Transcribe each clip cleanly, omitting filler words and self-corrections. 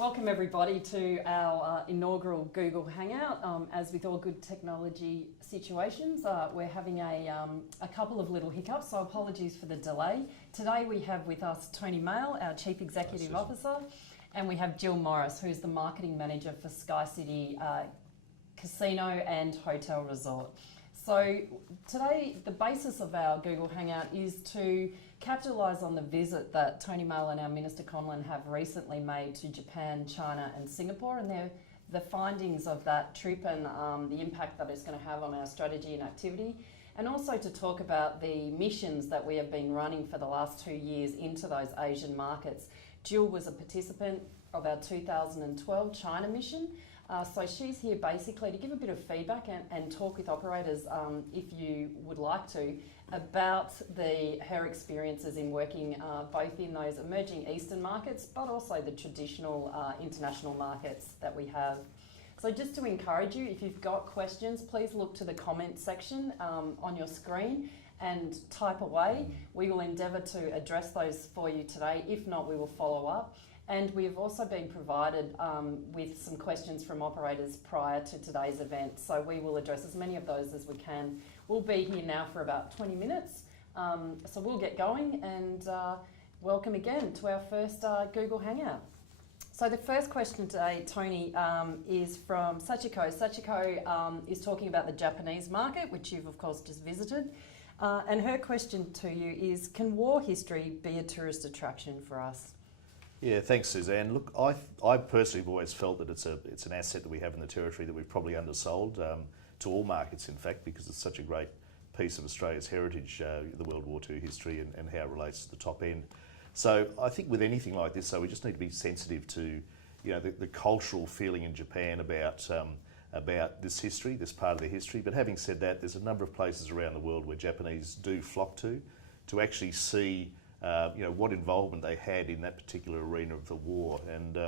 Welcome everybody to our inaugural Google Hangout. As with all good technology situations, we're having a couple of little hiccups, so apologies for the delay. Today we have with us Tony Mail, our Chief Executive Officer, and we have Jill Morris, who's the Marketing Manager for Sky City Casino and Hotel Resort. So today, the basis of our Google Hangout is to capitalise on the visit that Tony Mail and our Minister Conlon have recently made to Japan, China and Singapore, and the findings of that trip and the impact that it's going to have on our strategy and activity, and also to talk about the missions that we have been running for the last 2 years into those Asian markets. Jill was a participant of our 2012 China mission. So she's here basically to give a bit of feedback and talk with operators, if you would like to, about her experiences in working both in those emerging Eastern markets, but also the traditional international markets that we have. So just to encourage you, if you've got questions, please look to the comment section on your screen and type away. We will endeavour to address those for you today. If not, we will follow up. And we have also been provided with some questions from operators prior to today's event, so we will address as many of those as we can. We'll be here now for about 20 minutes, so we'll get going, and welcome again to our first Google Hangout. So the first question today, Tony, is from Sachiko. Sachiko is talking about the Japanese market, which you've of course just visited, and her question to you is, can war history be a tourist attraction for us? Yeah, thanks, Suzanne. Look, I personally have always felt that it's an asset that we have in the territory that we've probably undersold to all markets, in fact, because it's such a great piece of Australia's heritage, the World War II history and how it relates to the top end. So I think with anything like this, we just need to be sensitive to, the cultural feeling in Japan about this history, this part of their history. But having said that, there's a number of places around the world where Japanese do flock to actually see what involvement they had in that particular arena of the war, and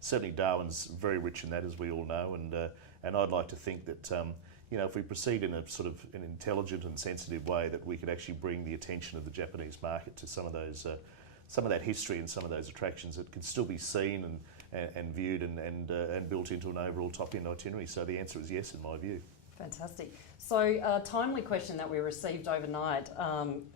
certainly Darwin's very rich in that, as we all know, and I'd like to think that if we proceed in a sort of an intelligent and sensitive way, that we could actually bring the attention of the Japanese market to some of that history and some of those attractions that can still be seen and viewed and built into an overall top end itinerary. So the answer is yes, in my view. Fantastic. So a timely question that we received overnight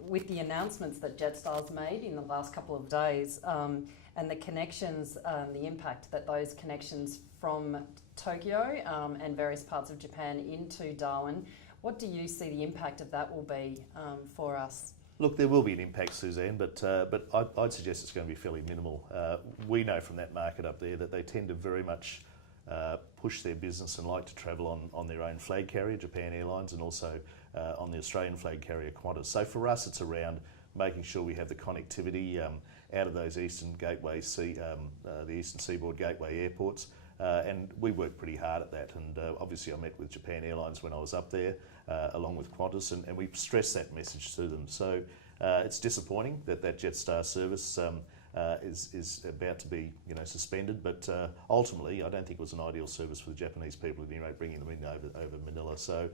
with the announcements that Jetstar's made in the last couple of days and the connections, the impact that those connections from Tokyo and various parts of Japan into Darwin, what do you see the impact of that will be for us? Look, there will be an impact, Suzanne, but I'd suggest it's going to be fairly minimal. We know from that market up there that they tend to very much push their business and like to travel on their own flag carrier, Japan Airlines, and also on the Australian flag carrier, Qantas. So for us, it's around making sure we have the connectivity out of those eastern the eastern seaboard gateway airports, and we work pretty hard at that. And obviously, I met with Japan Airlines when I was up there, along with Qantas, and we stressed that message to them. So it's disappointing that Jetstar service is about to be suspended, but ultimately I don't think it was an ideal service for the Japanese people at any rate, bringing them in over Manila. So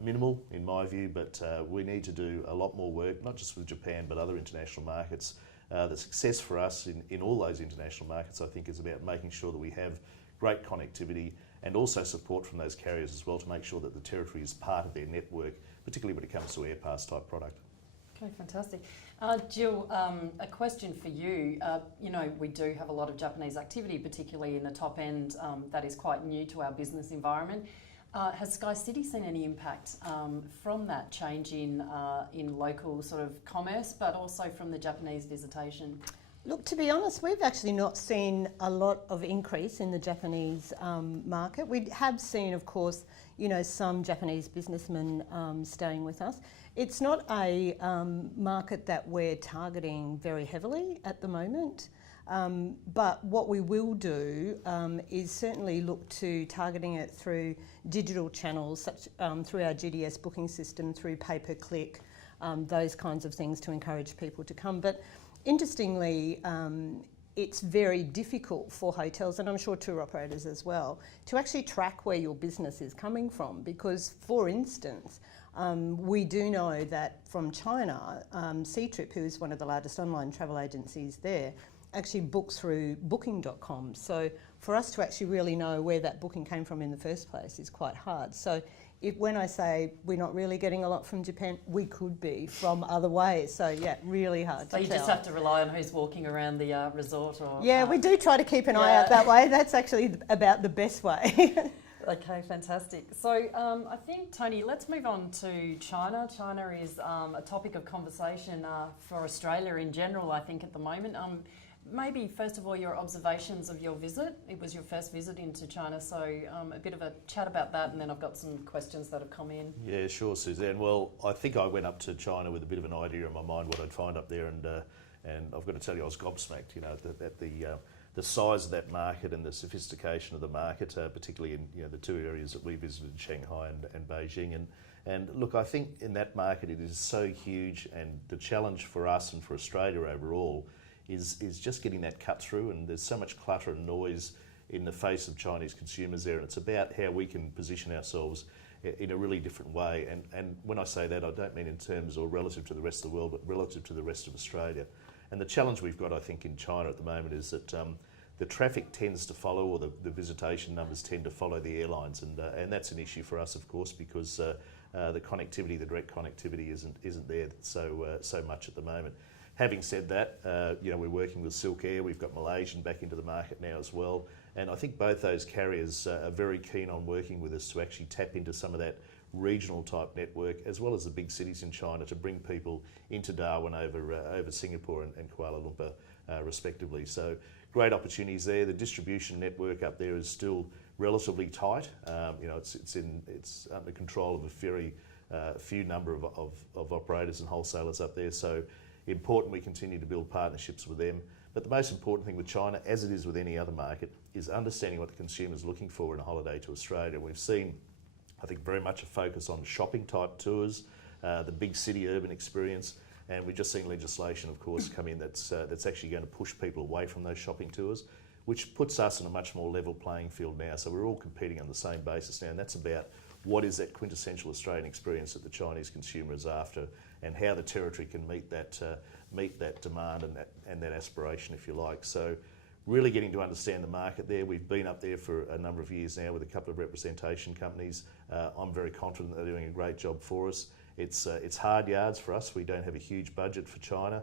minimal in my view, but we need to do a lot more work, not just with Japan but other international markets. The success for us in all those international markets, I think, is about making sure that we have great connectivity and also support from those carriers as well to make sure that the territory is part of their network, particularly when it comes to airpass type product. Okay, fantastic. Jill, a question for you. We do have a lot of Japanese activity, particularly in the top end, that is quite new to our business environment. Has Sky City seen any impact from that change in local sort of commerce, but also from the Japanese visitation? Look, to be honest, we've actually not seen a lot of increase in the Japanese market. We have seen, of course, some Japanese businessmen staying with us. It's not a market that we're targeting very heavily at the moment, but what we will do is certainly look to targeting it through digital channels, such through our GDS booking system, through pay-per-click, those kinds of things to encourage people to come. But interestingly, it's very difficult for hotels, and I'm sure tour operators as well, to actually track where your business is coming from, because, for instance, we do know that from China, Ctrip, who is one of the largest online travel agencies there, actually books through booking.com. So for us to actually really know where that booking came from in the first place is quite hard. So when I say we're not really getting a lot from Japan, we could be from other ways. So yeah, really hard to So you tell. just have to rely on who's walking around the resort or... Yeah, we do try to keep an eye out that way. That's actually about the best way. Okay, fantastic. So I think, Tony, let's move on to China. China is a topic of conversation for Australia in general, I think, at the moment. Maybe, first of all, your observations of your visit. It was your first visit into China, so a bit of a chat about that, and then I've got some questions that have come in. Yeah, sure, Suzanne. Well, I think I went up to China with a bit of an idea in my mind what I'd find up there, and I've got to tell you, I was gobsmacked, you know, at the size of that market and the sophistication of the market, particularly in the two areas that we visited, Shanghai and Beijing. And look, I think in that market it is so huge, and the challenge for us and for Australia overall is just getting that cut through. And there's so much clutter and noise in the face of Chinese consumers there, and it's about how we can position ourselves in a really different way. And when I say that, I don't mean in terms or relative to the rest of the world, but relative to the rest of Australia. And the challenge we've got, I think, in China at the moment is that the traffic tends to follow, or the visitation numbers tend to follow the airlines, and that's an issue for us, of course, because the connectivity, the direct connectivity, isn't there so much at the moment. Having said that, we're working with Silk Air. We've got Malaysian back into the market now as well, and I think both those carriers are very keen on working with us to actually tap into some of that regional type network, as well as the big cities in China, to bring people into Darwin over Singapore and Kuala Lumpur respectively. So great opportunities there. The distribution network up there is still relatively tight. It's under control of a few number of operators and wholesalers up there. So important we continue to build partnerships with them. But the most important thing with China, as it is with any other market, is understanding what the consumer is looking for in a holiday to Australia. We've seen, I think, very much a focus on shopping type tours, the big city urban experience, and we've just seen legislation, of course, come in that's actually going to push people away from those shopping tours, which puts us in a much more level playing field now. So we're all competing on the same basis now, and that's about what is that quintessential Australian experience that the Chinese consumer is after, and how the territory can meet that demand and that aspiration, if you like. So really getting to understand the market there. We've been up there for a number of years now with a couple of representation companies. I'm very confident they're doing a great job for us. It's hard yards for us. We don't have a huge budget for China,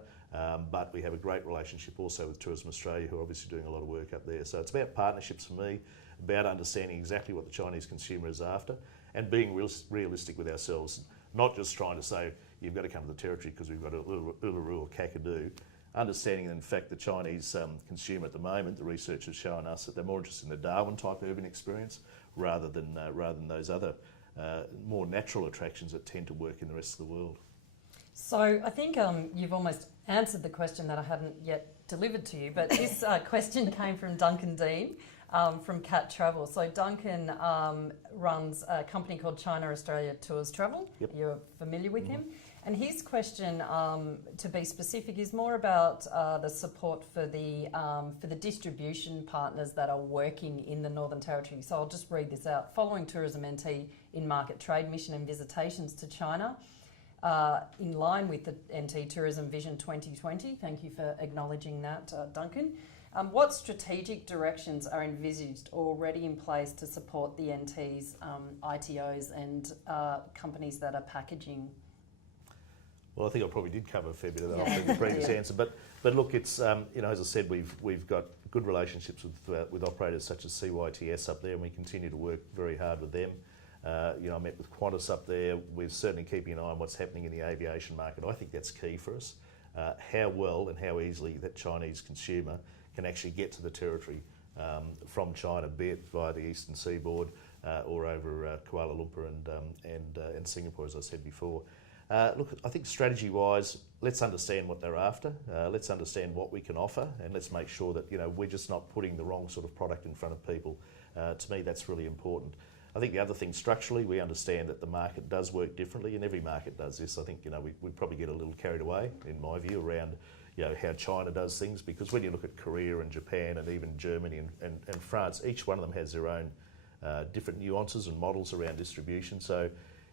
but we have a great relationship also with Tourism Australia, who are obviously doing a lot of work up there. So it's about partnerships for me, about understanding exactly what the Chinese consumer is after, and being realistic with ourselves, not just trying to say, you've got to come to the territory because we've got a Uluru or Kakadu. Understanding that, in fact, the Chinese consumer at the moment, the research has shown us that they're more interested in the Darwin type urban experience rather than those other more natural attractions that tend to work in the rest of the world. So I think you've almost answered the question that I hadn't yet delivered to you, but this question came from Duncan Dean from Cat Travel. So Duncan runs a company called China Australia Tours Travel. Yep. You're familiar with him. And his question, to be specific, is more about the support for the distribution partners that are working in the Northern Territory. So I'll just read this out. Following Tourism NT in-market trade mission and visitations to China, in line with the NT Tourism Vision 2020, thank you for acknowledging that, Duncan. What strategic directions are envisaged or already in place to support the NT's ITOs and companies that are packaging? Well, I think I probably did cover a fair bit of that off in the previous answer, but look, it's as I said, we've got good relationships with operators such as CYTS up there, and we continue to work very hard with them. I met with Qantas up there. We're certainly keeping an eye on what's happening in the aviation market. I think that's key for us. How well and how easily that Chinese consumer can actually get to the territory from China, be it via the eastern seaboard or over Kuala Lumpur and Singapore, as I said before. Look, I think strategy-wise, let's understand what they're after. Let's understand what we can offer, and let's make sure that we're just not putting the wrong sort of product in front of people. To me, that's really important. I think the other thing, structurally, we understand that the market does work differently, and every market does this. I think we probably get a little carried away, in my view, around how China does things, because when you look at Korea and Japan and even Germany and France, each one of them has their own different nuances and models around distribution. So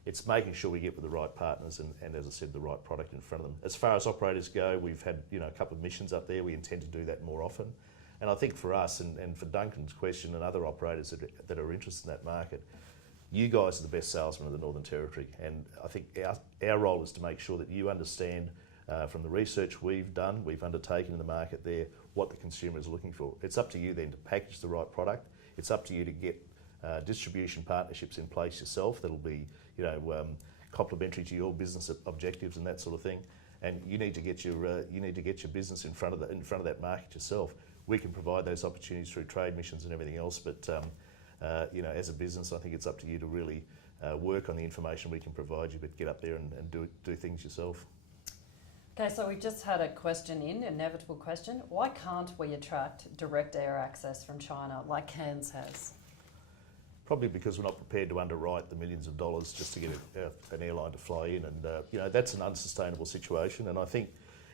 it's making sure we get with the right partners and as I said, the right product in front of them. As far as operators go, we've had a couple of missions up there. We intend to do that more often. And I think for us and for Duncan's question and other operators that are interested in that market, you guys are the best salesmen of the Northern Territory. And I think our role is to make sure that you understand from the research we've undertaken in the market there, what the consumer is looking for. It's up to you then to package the right product. It's up to you to get distribution partnerships in place yourself that'll be complementary to your business objectives and that sort of thing. And you need to get your business in front of that market yourself. We can provide those opportunities through trade missions and everything else, but as a business, I think it's up to you to really work on the information we can provide you, but get up there and do things yourself. Okay, so we've just had a question inevitable question. Why can't we attract direct air access from China like Cairns has? Probably because we're not prepared to underwrite the millions of dollars just to get an airline to fly in, and that's an unsustainable situation. And I think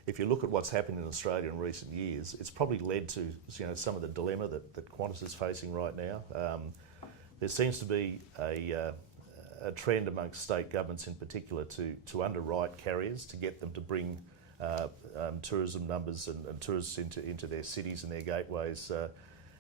if you look at what's happened in Australia in recent years, it's probably led to some of the dilemma that Qantas is facing right now. There seems to be a trend amongst state governments in particular to underwrite carriers to get them to bring tourism numbers and tourists into their cities and their gateways.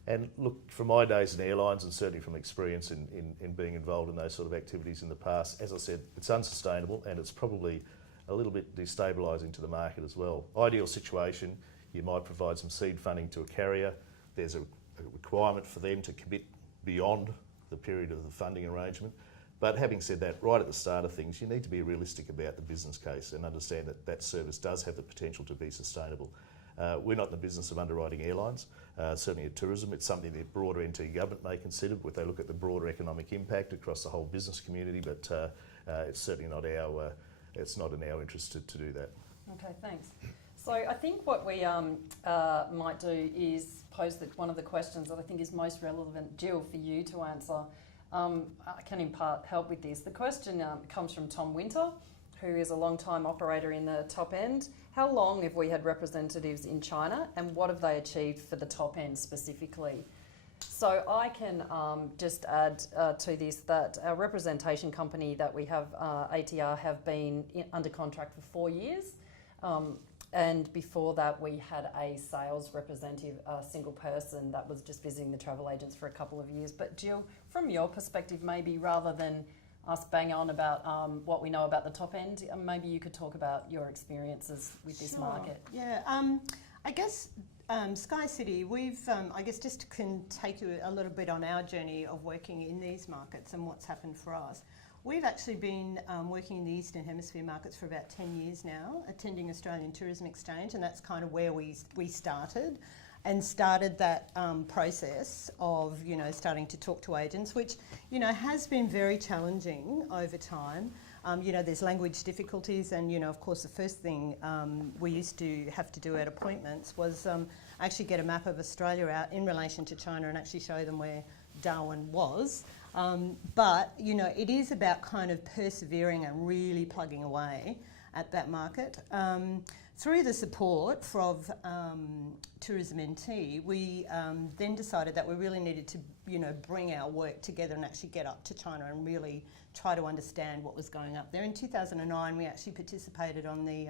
And look, from my days in airlines and certainly from experience in being involved in those sort of activities in the past, as I said, it's unsustainable and it's probably a little bit destabilising to the market as well. Ideal situation, you might provide some seed funding to a carrier. There's a requirement for them to commit beyond the period of the funding arrangement. But having said that, right at the start of things, you need to be realistic about the business case and understand that that service does have the potential to be sustainable. We're not in the business of underwriting airlines, certainly at tourism. It's something the broader NT government may consider if they look at the broader economic impact across the whole business community, but it's certainly not it's not in our interest to do that. Okay, thanks. So I think what we might do is pose one of the questions that I think is most relevant, Jill, for you to answer. I can in part help with this. The question comes from Tom Winter, who is a long-time operator in the top end. How long have we had representatives in China and what have they achieved for the top end specifically? So I can just add to this that our representation company that we have, ATR, have been under contract for 4 years. And before that, we had a sales representative, a single person that was just visiting the travel agents for a couple of years. But Jill, from your perspective, maybe rather than us bang on about what we know about the top end, maybe you could talk about your experiences with this market. Yeah, I guess Sky City, we've, I guess just can take you a little bit on our journey of working in these markets and what's happened for us. We've actually been working in the Eastern Hemisphere markets for about 10 years now, attending Australian Tourism Exchange, and that's kind of where we started that process of, starting to talk to agents, which, has been very challenging over time. There's language difficulties and, of course, the first thing we used to have to do at appointments was actually get a map of Australia out in relation to China and actually show them where Darwin was. But it is about kind of persevering and really plugging away at that market. Through the support from Tourism NT, we then decided that we really needed to, bring our work together and actually get up to China and really try to understand what was going up there. In 2009, we actually participated on the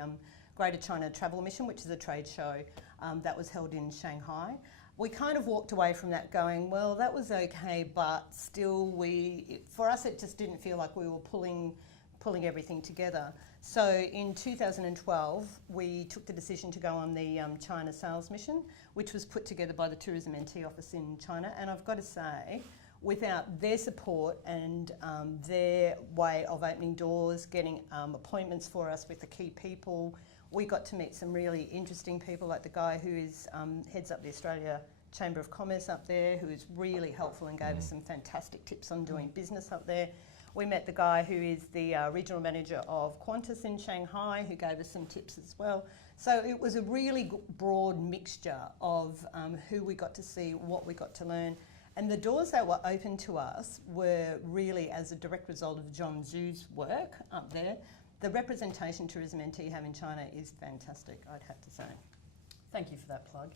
Greater China Travel Mission, which is a trade show that was held in Shanghai. We kind of walked away from that going, well, that was okay, but still for us it just didn't feel like we were pulling everything together. So in 2012, we took the decision to go on the China Sales Mission, which was put together by the Tourism NT office in China. And I've got to say, without their support and their way of opening doors, getting appointments for us with the key people, we got to meet some really interesting people, like the guy who heads up the Australia Chamber of Commerce up there, who is really helpful and gave us some fantastic tips on doing business up there. We met the guy who is the regional manager of Qantas in Shanghai, who gave us some tips as well. So it was a really broad mixture of who we got to see, what we got to learn. And the doors that were open to us were really as a direct result of John Zhu's work up there. The representation Tourism NT have in China is fantastic, I'd have to say. Thank you for that plug.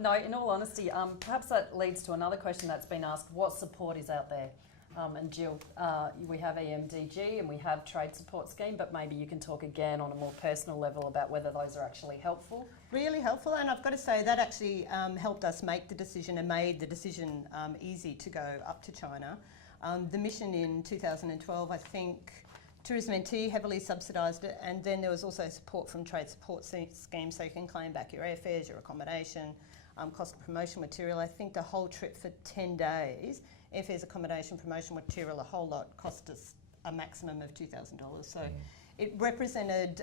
No, in all honesty, perhaps that leads to another question that's been asked: what support is out there? And Jill, we have EMDG and we have Trade Support Scheme, but maybe you can talk again on a more personal level about whether those are actually helpful. Really helpful, and I've got to say that actually helped us make the decision and made the decision easy to go up to China. The mission in 2012, I think, Tourism NT heavily subsidised it, and then there was also support from Trade Support Scheme, so you can claim back your airfares, your accommodation, cost of promotion material. I think the whole trip for 10 days, airfares, accommodation, promotion material, a whole lot, cost us a maximum of $2,000. So it represented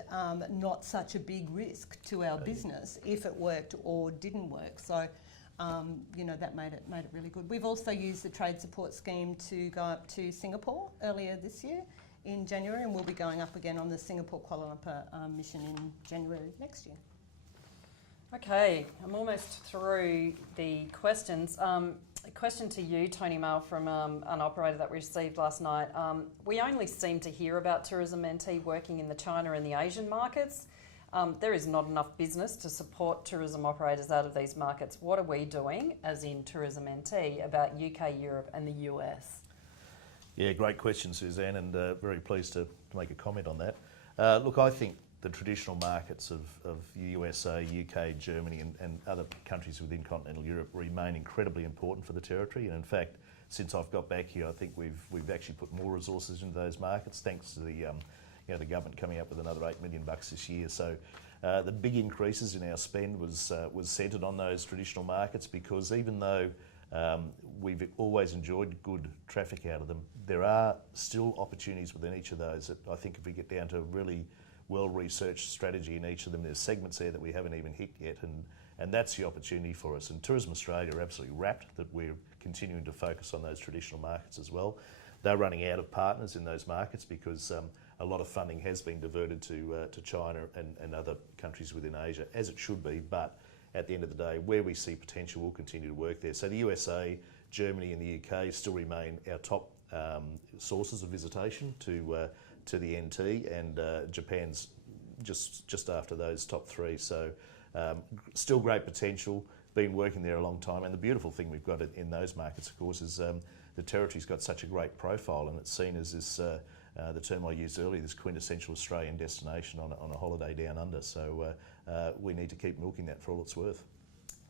not such a big risk to our business if it worked or didn't work. So you know, that made it really good. We've also used the Trade Support Scheme to go up to Singapore earlier this year in January, and we'll be going up again on the Singapore-Kuala Lumpur mission in January next year. Okay, I'm almost through the questions. A question to you, Tony Mail, from an operator that we received last night. We only seem to hear about Tourism NT working in the China and the Asian markets. There is not enough business to support tourism operators out of these markets. What are we doing, as in Tourism NT, about UK, Europe and the US? Yeah, great question, Suzanne, and very pleased to make a comment on that. Look, I think the traditional markets of the USA, UK, Germany and other countries within continental Europe remain incredibly important for the territory. And in fact, since I've got back here, I think we've actually put more resources into those markets, thanks to the the government coming up with another $8 million this year. So the big increases in our spend was centred on those traditional markets, because even though we've always enjoyed good traffic out of them, there are still opportunities within each of those that I think if we get down to a really well-researched strategy in each of them, there's segments there that we haven't even hit yet, and that's the opportunity for us. And Tourism Australia are absolutely rapt that we're continuing to focus on those traditional markets as well. They're running out of partners in those markets because a lot of funding has been diverted to China and other countries within Asia, as it should be, but at the end of the day, where we see potential, we'll continue to work there. So the USA, Germany and the UK still remain our top sources of visitation to the NT, and Japan's just after those top three. So still great potential, been working there a long time, and the beautiful thing we've got in those markets, of course, is the territory's got such a great profile, and it's seen as this, the term I used earlier, this quintessential Australian destination on a holiday down under. So we need to keep milking that for all it's worth.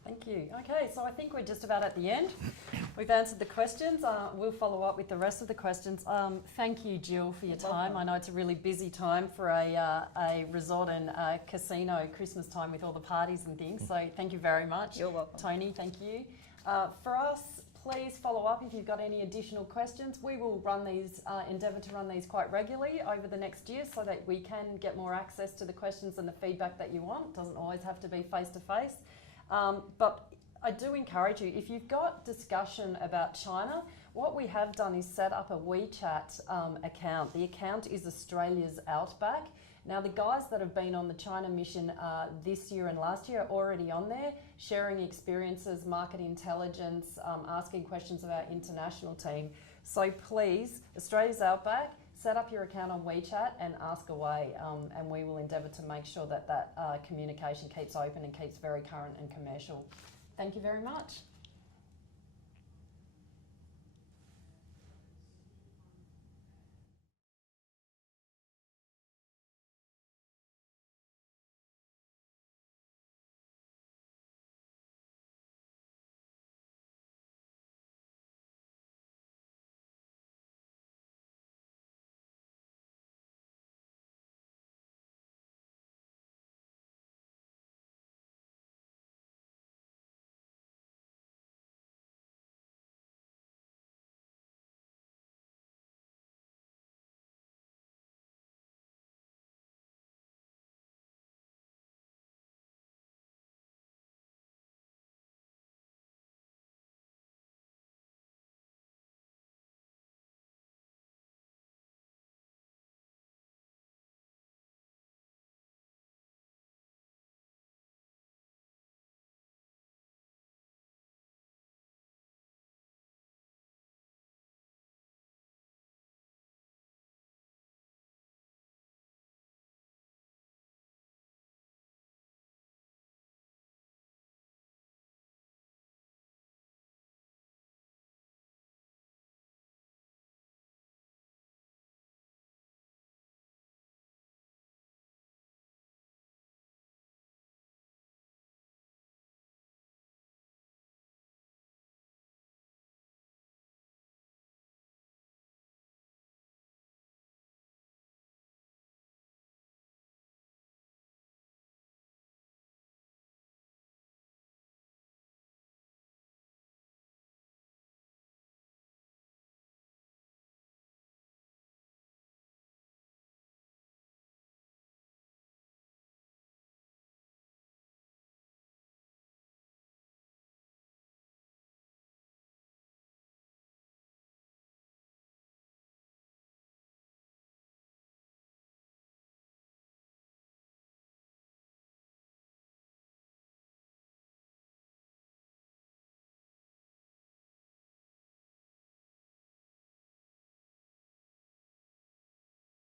Thank you. Okay, so I think we're just about at the end. We've answered the questions. We'll follow up with the rest of the questions. Thank you, Jill, for your time. I know it's a really busy time for a resort and casino Christmas time with all the parties and things. So thank you very much. You're welcome. Tony, thank you. For us, please follow up if you've got any additional questions. We will run these, endeavour to run these quite regularly over the next year so that we can get more access to the questions and the feedback that you want. It doesn't always have to be face-to-face. But I do encourage you, if you've got discussion about China, what we have done is set up a WeChat account. The account is Australia's Outback. Now, the guys that have been on the China mission this year and last year are already on there, sharing experiences, market intelligence, asking questions of our international team. So please, Australia's Outback, set up your account on WeChat and ask away, and we will endeavour to make sure that communication keeps open and keeps very current and commercial. Thank you very much.